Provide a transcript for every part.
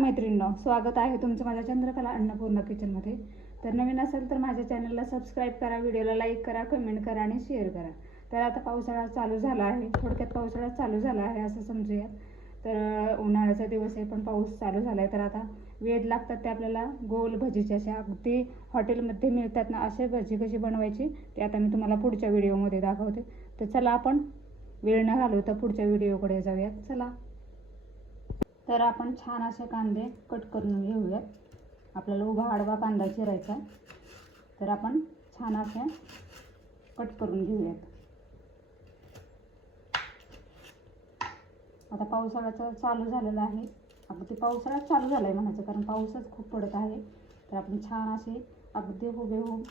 मैत्रिणींनो स्वागत आहे तुमचं माझ्या चंद्रकला अन्नपूर्णा किचनमध्ये तर नवीन असेल तर माझ्या चॅनलला सबस्क्राईब करा व्हिडिओला लाईक करा कमेंट करा आणि शेअर करा. तर आता पावसाळा चालू झाला आहे थोडक्यात पावसाळा चालू झाला आहे असं समजूया तर उन्हाळ्याचा दिवस आहे पण पाऊस चालू झाला आहे तर आता वेध लागतात ते आपल्याला गोल भजीचे अशा अगदी हॉटेलमध्ये मिळतात ना असे भजी कशी बनवायची ते आता मी तुम्हाला पुढच्या व्हिडिओमध्ये दाखवते. तर चला आपण वेळ न घालवता पुढच्या व्हिडिओकडे जाऊयात. चला. तर आपण छान असे कांदे कट करून घेऊयात. आपल्याला उभा आडवा कांदा चिरायचा तर आपण छान असे कट करून घेऊयात. आता पावसाळ्याचं चालू झालेलं आहे. आता ते पावसाळ्यात चालू झालं आहे म्हणायचं कारण पाऊसच खूप पडत आहे. तर आपण छान असे अगदी हुबेहूब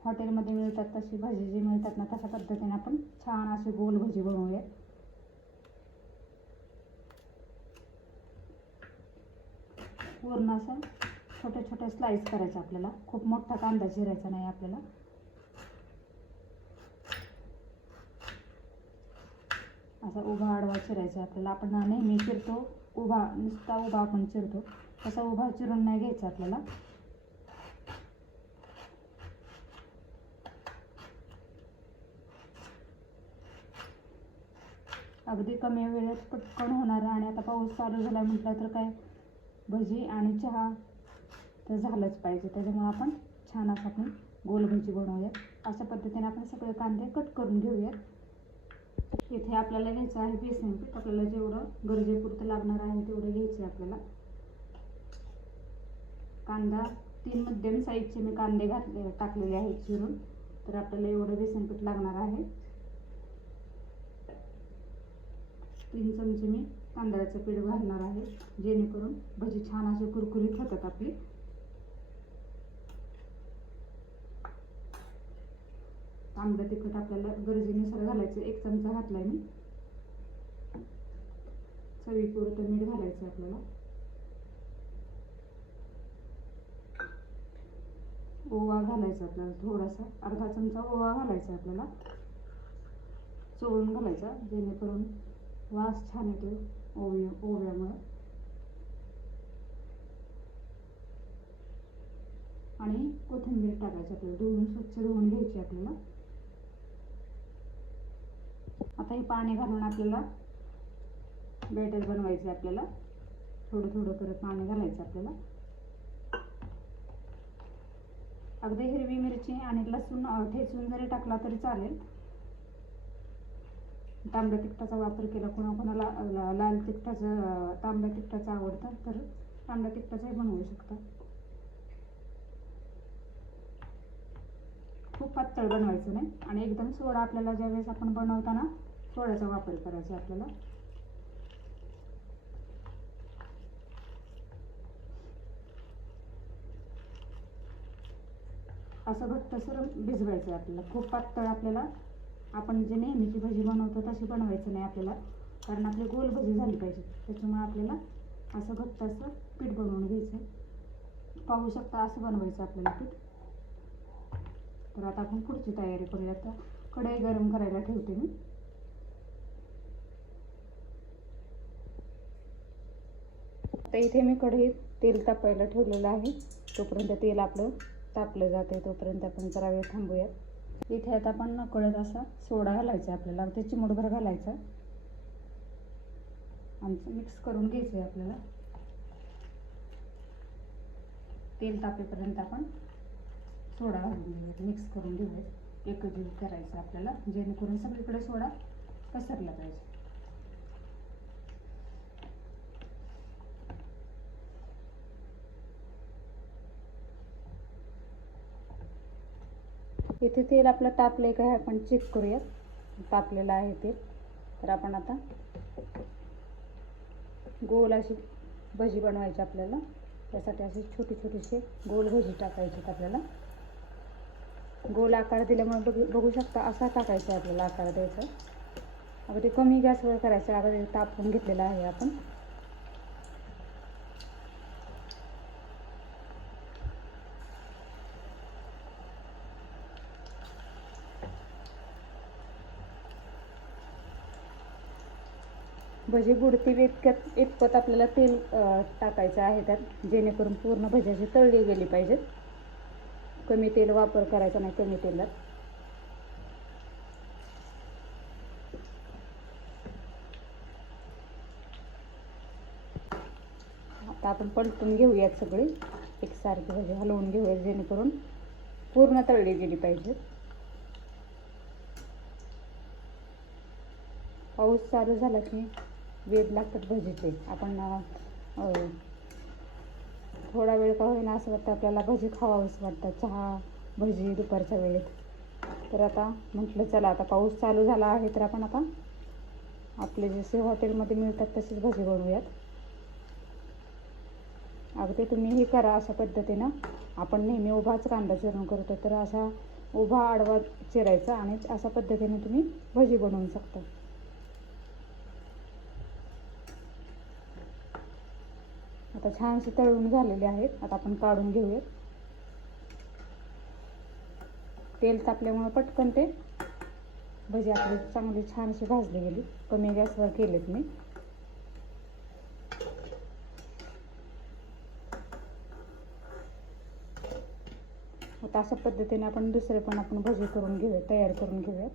हॉटेलमध्ये मिळतात तशी भाजी जी मिळतात ना तशा पद्धतीने आपण छान अशी गोल भजी बनवूयात. पूर्ण असं छोटे छोटे स्लाइस करायचे आपल्याला. खूप मोठा कांदा चिरायचा नाही आपल्याला. असा उभा आडवा चिरायचा आपल्याला. आपण नेहमी चिरतो. उभा नुसता उभा आपण चिरतो. तसा उभा चिरून नाही घ्यायचा आपल्याला. अगदी कमी वेळेत पटकन होणार आणि आता पाऊस चालू झाला म्हटलं तर काय? भजी आणि चहा तर झालंच पाहिजे. त्याच्यामुळं आपण छान असं आपण गोल भजी बनवूयात. अशा पद्धतीने आपण सगळे कांदे कट करून घेऊयात. इथे आपल्याला घ्यायचं आहे बेसन. पीठ आपल्याला जेवढं गरजेपुरतं लागणार आहे तेवढं घ्यायचं आहे आपल्याला. कांदा तीन मध्यम साईजचे मी कांदे घातले टाकलेले आहेत चिरून. तर आपल्याला एवढं बेसन पीठ लागणार आहे. तीन चमचे मी तांदळाचं पीठ घालणार आहे जेणेकरून भजी छान असे कुरकुरीत होतात आपली. तांबडं तिखट आपल्याला गरजेनुसार घालायचं एक चमचा घातलाय मी. चवीपुरतं मीठ घालायचं आपल्याला. ओवा घालायचा आपल्याला थोडासा अर्धा चमचा ओवा घालायचा आपल्याला. चोळून घालायचा जेणेकरून वास छान येतो. ओव्या ओव्यामुळं आणि कोथिंबीर टाकायची आपल्याला धुवून स्वच्छ धुवून घ्यायची आपल्याला. आता हे पाणी घालून आपल्याला बॅटर बनवायचं आपल्याला. थोडं थोडं करत पाणी घालायचं आपल्याला. अगदी हिरवी मिरची आणि लसूण ठेचून जरी टाकला तरी चालेल. तांबड्या तिखटाचा वापर केला. कोणाकोणाला ला- लाल तिखटाचं तांबड्या तिखटाचं आवडतं तर तांबड्या तिखटाचंही बनवू शकता. खूप पातळ बनवायचं नाही. आणि एकदम सोडा आपल्याला ज्यावेळेस आपण बनवताना सोड्याचा वापर करायचा आपल्याला. असं घट्टसर भिजवायचं आहे आपल्याला. खूप पातळ आपल्याला आपण जे नेहमीची भजी बनवतो तशी बनवायचं नाही आपल्याला. कारण आपली गोल भजी झाली पाहिजे. त्याच्यामुळे आपल्याला असं घट्ट असं पीठ बनवून घ्यायचं आहे पाहू शकता असं बनवायचं आपल्याला पीठ. तर आता आपण पुढची तयारी करूया. आता कढई गरम करायला ठेवते मी. आता इथे मी कढईत तेल तापायला ठेवलेलं आहे. तोपर्यंत तेल आपलं तापलं जाते तोपर्यंत आपण जरा वेळ थांबूयात. इथे आता आपण नकळत असा सोडा घालायचा आपल्याला. ते चिमूटभर घालायचा आणि मिक्स करून घ्यायचं आहे आपल्याला. तेल तापेपर्यंत आपण सोडा घालून घेऊयात. मिक्स करून घेऊयात. एकजीव करायचं आपल्याला. जेणेकरून सगळीकडे सोडा पसरला पाहिजे. इथे तेल आपलं तापले काय आपण चेक करूयात तापलेलं आहे तेल. तर आपण आता गोल अशी भजी बनवायची आपल्याला. त्यासाठी असे छोटी छोटीशी गोल भजी टाकायची आपल्याला. गोल आकार दिल्यामुळे बघू बघू शकता असा टाकायचा आपल्याला आकार द्यायचा. अगदी कमी गॅसवर करायचा अगदी तापवून घेतलेला आहे आपण. भजी बुडतील इतक्यात इतपत आपल्याला तेल टाकायचं आहे त्यात जेणेकरून पूर्ण भज्याची तळली गेली पाहिजेत कमी तेल वापर करायचा नाही कमी तेलात. आता आपण पलटून घेऊयात सगळी. एकसारखी भजी हलवून घेऊयात जेणेकरून पूर्ण तळली गेली पाहिजे. पाऊस चालू झाला की वेद लागतात भजीचे आपण थोडा वेळ का होईना असं वाटतं आपल्याला भजी खावावंच वाटतं. चहा भजी दुपारच्या वेळेत. तर आता म्हटलं चला आता पाऊस चालू झाला आहे तर आपण आता आपले जसे हॉटेलमध्ये मिळतात तसेच भजी बनवूयात. अगदी तुम्ही हे करा अशा पद्धतीनं. आपण नेहमी उभाच कांदा चिरून करतो तर असा उभा आडवा चिरायचा आणि अशा पद्धतीने तुम्ही भजी बनवू शकता. आता छानसे तळून झालेले आहेत. आता आपण काढून घेऊयात. तेल तापल्यामुळं पटकन ते भजी आपली चांगली छानशी भाजली गेली. कमी गॅसवर केलेत मी. आता अशा पद्धतीने आपण दुसरे पण आपण भजी करून घेऊया तयार करून घेऊयात.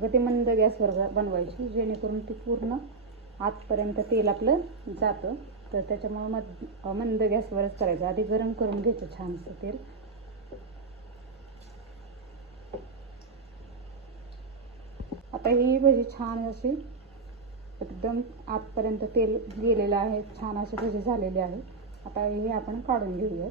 अगं ते मंद गॅसवर बनवायची जेणेकरून ती पूर्ण आतपर्यंत तेल आपलं जातं. तर त्याच्यामुळं मध मंद गॅसवरच करायचं. आधी गरम करून घ्यायचं छानसं तेल. आता ही भजी छान अशी एकदम आतपर्यंत तेल गेलेलं आहे. छान अशी भजी झालेली आहे. आता हे आपण काढून घेऊयात.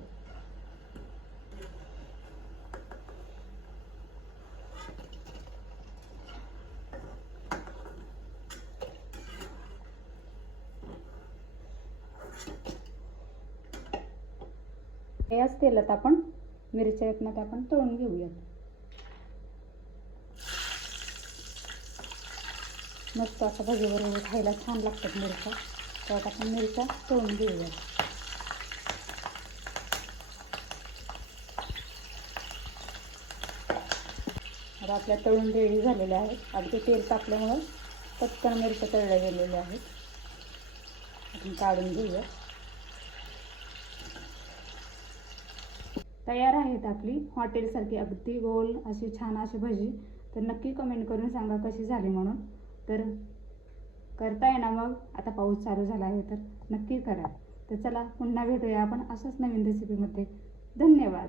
याच तेलात आपण मिरच्या आहेत ना त्या आपण तळून घेऊयात. मस्त असं भजीबरोबर खायला छान लागतात मिरच्या. त्यात आपण मिरच्या तळून घेऊयात. आता आपल्या तळून रेडी झालेल्या आहेत. अगदी तेल तापल्यामुळं पटकन मिरच्या तळल्या गेलेल्या आहेत. आपण काढून घेऊयात. तयार आहेत आपली. हॉटेलसारखी अगदी गोल अशी छान अशी भजी. तर नक्की कमेंट करून सांगा कशी झाली म्हणून. तर करता येणार मग. आता पाऊस चालू झाला आहे तर नक्की करा. तर चला पुन्हा भेटूया आपण असंच नवीन रेसिपीमध्ये धन्यवाद.